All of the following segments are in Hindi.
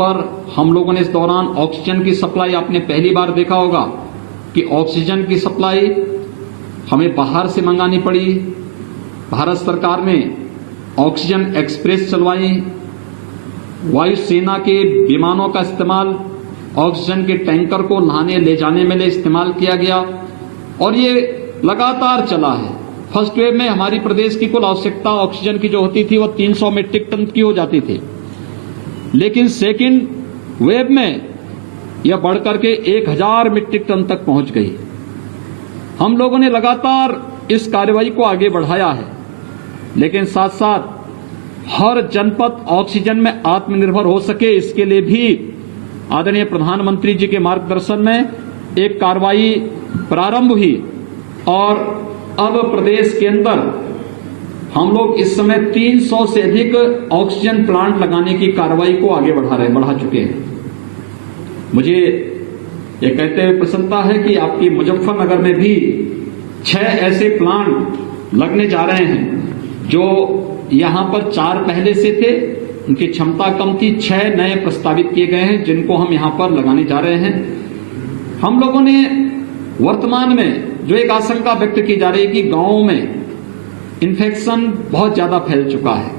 पर हम लोगों ने इस दौरान ऑक्सीजन की सप्लाई, आपने पहली बार देखा होगा कि ऑक्सीजन की सप्लाई हमें बाहर से मंगानी पड़ी। भारत सरकार ने ऑक्सीजन एक्सप्रेस चलवाई, वायुसेना के विमानों का इस्तेमाल ऑक्सीजन के टैंकर को लाने ले जाने में इस्तेमाल किया गया और ये लगातार चला है। फर्स्ट वेव में हमारी प्रदेश की कुल आवश्यकता ऑक्सीजन की जो होती थी वो 300 मीट्रिक टन की हो जाती थी, लेकिन सेकेंड वेव में यह बढ़कर के 1000 मीट्रिक टन तक पहुंच गई। हम लोगों ने लगातार इस कार्रवाई को आगे बढ़ाया है, लेकिन साथ साथ हर जनपद ऑक्सीजन में आत्मनिर्भर हो सके, इसके लिए भी आदरणीय प्रधानमंत्री जी के मार्गदर्शन में एक कार्रवाई प्रारंभ हुई और अब प्रदेश के अंदर हम लोग इस समय 300 से अधिक ऑक्सीजन प्लांट लगाने की कार्रवाई को आगे बढ़ा चुके हैं। मुझे ये कहते हुए प्रसन्नता है कि आपकी मुजफ्फरनगर में भी 6 ऐसे प्लांट लगने जा रहे हैं जो यहां पर 4 पहले से थे, उनकी क्षमता कम थी, 6 नए प्रस्तावित किए गए हैं जिनको हम यहां पर लगाने जा रहे हैं। हम लोगों ने वर्तमान में जो एक आशंका व्यक्त की जा रही है कि गांवों में इन्फेक्शन बहुत ज्यादा फैल चुका है,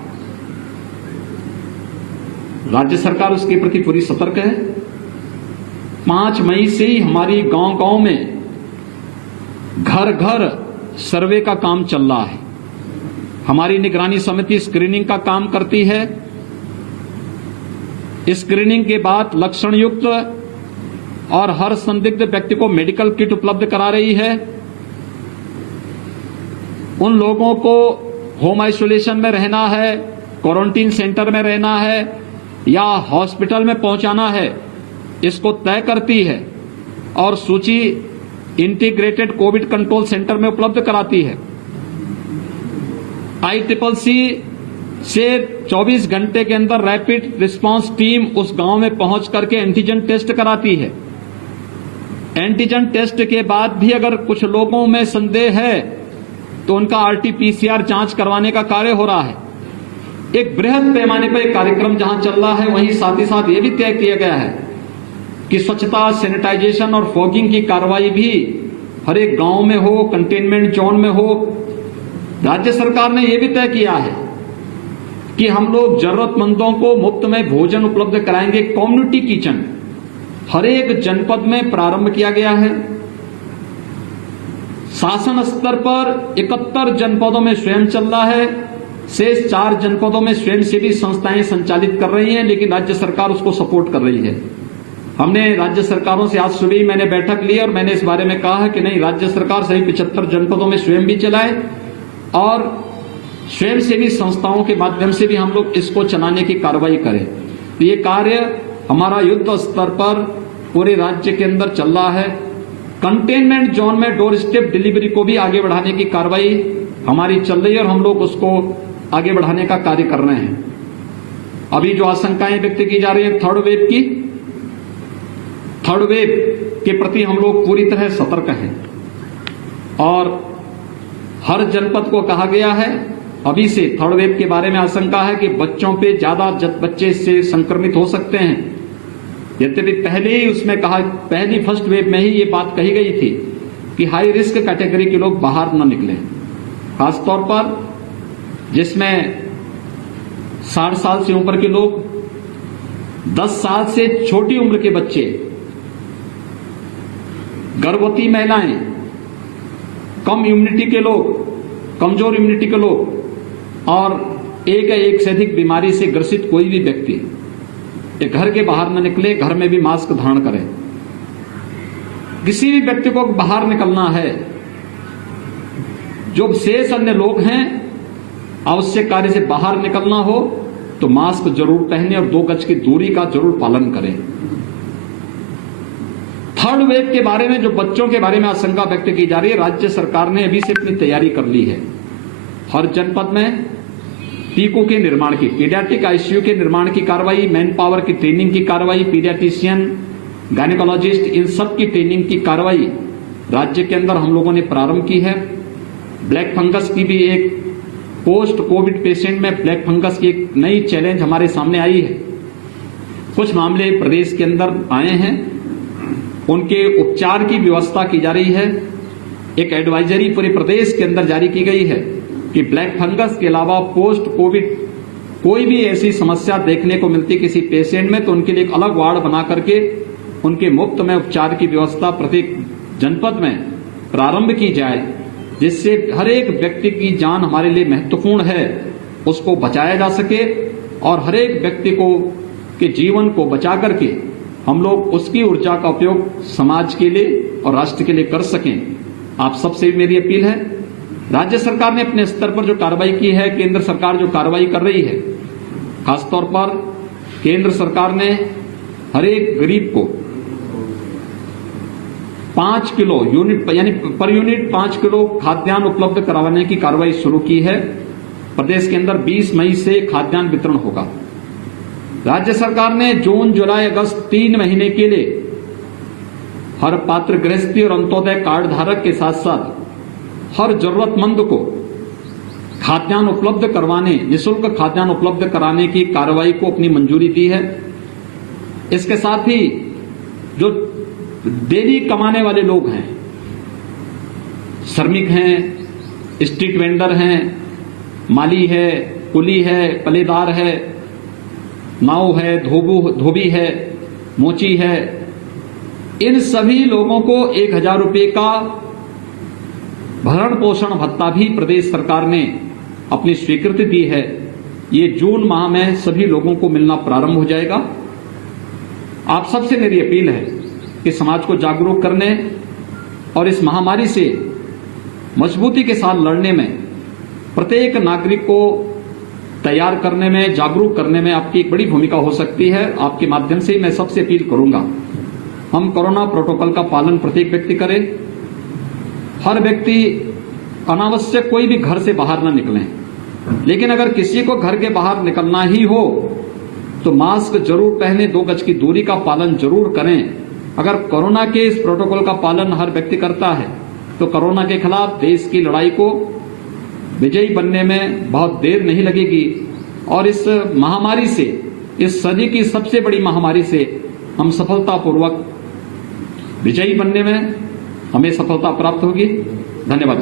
राज्य सरकार उसके प्रति पूरी सतर्क है। 5 मई से ही हमारी गांव-गांव में घर-घर सर्वे का काम चल रहा है। हमारी निगरानी समिति स्क्रीनिंग का काम करती है। स्क्रीनिंग के बाद लक्षण युक्त और हर संदिग्ध व्यक्ति को मेडिकल किट उपलब्ध करा रही है। उन लोगों को होम आइसोलेशन में रहना है, क्वारंटीन सेंटर में रहना है या हॉस्पिटल में पहुंचाना है, इसको तय करती है और सूची इंटीग्रेटेड कोविड कंट्रोल सेंटर में उपलब्ध कराती है। ICCC से 24 घंटे के अंदर रैपिड रिस्पांस टीम उस गांव में पहुंच करके एंटीजन टेस्ट कराती है। एंटीजन टेस्ट के बाद भी अगर कुछ लोगों में संदेह है तो उनका RT-PCR जांच करवाने का कार्य हो रहा है। एक बृहद पैमाने पर एक कार्यक्रम जहां चल रहा है, वहीं साथ ही साथ ये भी तय किया गया है कि स्वच्छता, सैनिटाइजेशन और फॉगिंग की कार्रवाई भी हर एक गांव में हो, कंटेनमेंट जोन में हो। राज्य सरकार ने यह भी तय किया है कि हम लोग जरूरतमंदों को मुफ्त में भोजन उपलब्ध कराएंगे। कम्युनिटी किचन हर एक जनपद में प्रारंभ किया गया है। शासन स्तर पर 71 जनपदों में स्वयं चल रहा है, शेष 4 जनपदों में स्वयंसेवी संस्थाएं संचालित कर रही हैं, लेकिन राज्य सरकार उसको सपोर्ट कर रही है। हमने राज्य सरकारों से आज सुबह ही मैंने बैठक ली और मैंने इस बारे में कहा है कि नहीं, राज्य सरकार सभी 75 जनपदों में स्वयं भी चलाए और स्वयंसेवी संस्थाओं के माध्यम से भी हम लोग इसको चलाने की कार्रवाई करें। तो ये कार्य हमारा युद्ध स्तर पर पूरे राज्य के अंदर चल रहा है। कंटेनमेंट जोन में डोर स्टेप डिलीवरी को भी आगे बढ़ाने की कार्रवाई हमारी चल रही है और हम लोग उसको आगे बढ़ाने का कार्य कर रहे हैं। अभी जो आशंकाएं व्यक्त की जा रही है थर्ड वेव के प्रति हम लोग पूरी तरह सतर्क हैं और हर जनपद को कहा गया है, अभी से थर्ड वेव के बारे में आशंका है कि बच्चों पे ज्यादा बच्चे इससे संक्रमित हो सकते हैं। यद्यपि पहले ही उसमें कहा, पहली फर्स्ट वेव में ही ये बात कही गई थी कि हाई रिस्क कैटेगरी के लोग बाहर न निकलें, खासतौर पर जिसमें 60 साल से ऊपर के लोग, 10 साल से छोटी उम्र के बच्चे, गर्भवती महिलाएं, कम इम्यूनिटी के लोग, कमजोर इम्यूनिटी के लोग और एक से अधिक बीमारी से ग्रसित कोई भी व्यक्ति ये घर के बाहर न निकले, घर में भी मास्क धारण करें। किसी भी व्यक्ति को बाहर निकलना है, जो शेष अन्य लोग हैं, आवश्यक कार्य से बाहर निकलना हो तो मास्क जरूर पहने और 2 गज की दूरी का जरूर पालन करें। थर्ड वेव के बारे में, जो बच्चों के बारे में आशंका व्यक्त की जा रही है, राज्य सरकार ने अभी से अपनी तैयारी कर ली है। हर जनपद में टीकों के निर्माण की, पीडियाट्रिक आईसीयू के निर्माण की कार्रवाई, मैन पावर की ट्रेनिंग की कार्रवाई, पीडियाट्रिशियन, गायनेकोलॉजिस्ट, इन सब की ट्रेनिंग की कार्रवाई राज्य के अंदर हम लोगों ने प्रारंभ की है। ब्लैक फंगस की भी एक, पोस्ट कोविड पेशेंट में ब्लैक फंगस की एक नई चैलेंज हमारे सामने आई है। कुछ मामले प्रदेश के अंदर आए हैं, उनके उपचार की व्यवस्था की जा रही है। एक एडवाइजरी पूरे प्रदेश के अंदर जारी की गई है कि ब्लैक फंगस के अलावा पोस्ट कोविड कोई भी ऐसी समस्या देखने को मिलती किसी पेशेंट में तो उनके लिए एक अलग वार्ड बना करके उनके मुफ्त में उपचार की व्यवस्था प्रत्येक जनपद में प्रारंभ की जाए, जिससे हर एक व्यक्ति की जान हमारे लिए महत्वपूर्ण है, उसको बचाया जा सके और हर एक व्यक्ति को के जीवन को बचा करके हम लोग उसकी ऊर्जा का उपयोग समाज के लिए और राष्ट्र के लिए कर सकें। आप सबसे मेरी अपील है, राज्य सरकार ने अपने स्तर पर जो कार्रवाई की है, केंद्र सरकार जो कार्रवाई कर रही है, खासतौर पर केंद्र सरकार ने हर एक गरीब को 5 किलो यूनिट यानी पर यूनिट 5 किलो खाद्यान्न उपलब्ध करवाने की कार्रवाई शुरू की है। प्रदेश के अंदर 20 मई से खाद्यान्न वितरण होगा। राज्य सरकार ने जून, जुलाई, अगस्त 3 महीने के लिए हर पात्र गृहस्थी और अंत्योदय कार्ड धारक के साथ साथ हर जरूरतमंद को खाद्यान्न उपलब्ध करवाने, निःशुल्क खाद्यान्न उपलब्ध कराने की कार्रवाई को अपनी मंजूरी दी है। इसके साथ ही जो डेली कमाने वाले लोग हैं, श्रमिक हैं, स्ट्रीट वेंडर हैं, माली है, कुली है, पलेदार है, नाव है, धोबी है, मोची है, इन सभी लोगों को 1000 रुपये का भरण पोषण भत्ता भी प्रदेश सरकार ने अपनी स्वीकृति दी है। ये जून माह में सभी लोगों को मिलना प्रारंभ हो जाएगा। आप सबसे मेरी अपील है कि समाज को जागरूक करने और इस महामारी से मजबूती के साथ लड़ने में, प्रत्येक नागरिक को तैयार करने में, जागरूक करने में आपकी एक बड़ी भूमिका हो सकती है। आपके माध्यम से मैं सबसे अपील करूंगा, हम कोरोना प्रोटोकॉल का पालन प्रत्येक व्यक्ति करे। हर व्यक्ति अनावश्यक कोई भी घर से बाहर न निकलें, लेकिन अगर किसी को घर के बाहर निकलना ही हो तो मास्क जरूर पहने, 2 गज की दूरी का पालन जरूर करें। अगर कोरोना के इस प्रोटोकॉल का पालन हर व्यक्ति करता है तो कोरोना के खिलाफ देश की लड़ाई को विजयी बनने में बहुत देर नहीं लगेगी और इस महामारी से, इस सदी की सबसे बड़ी महामारी से हम सफलतापूर्वक विजयी बनने में हमें सफलता प्राप्त होगी। धन्यवाद।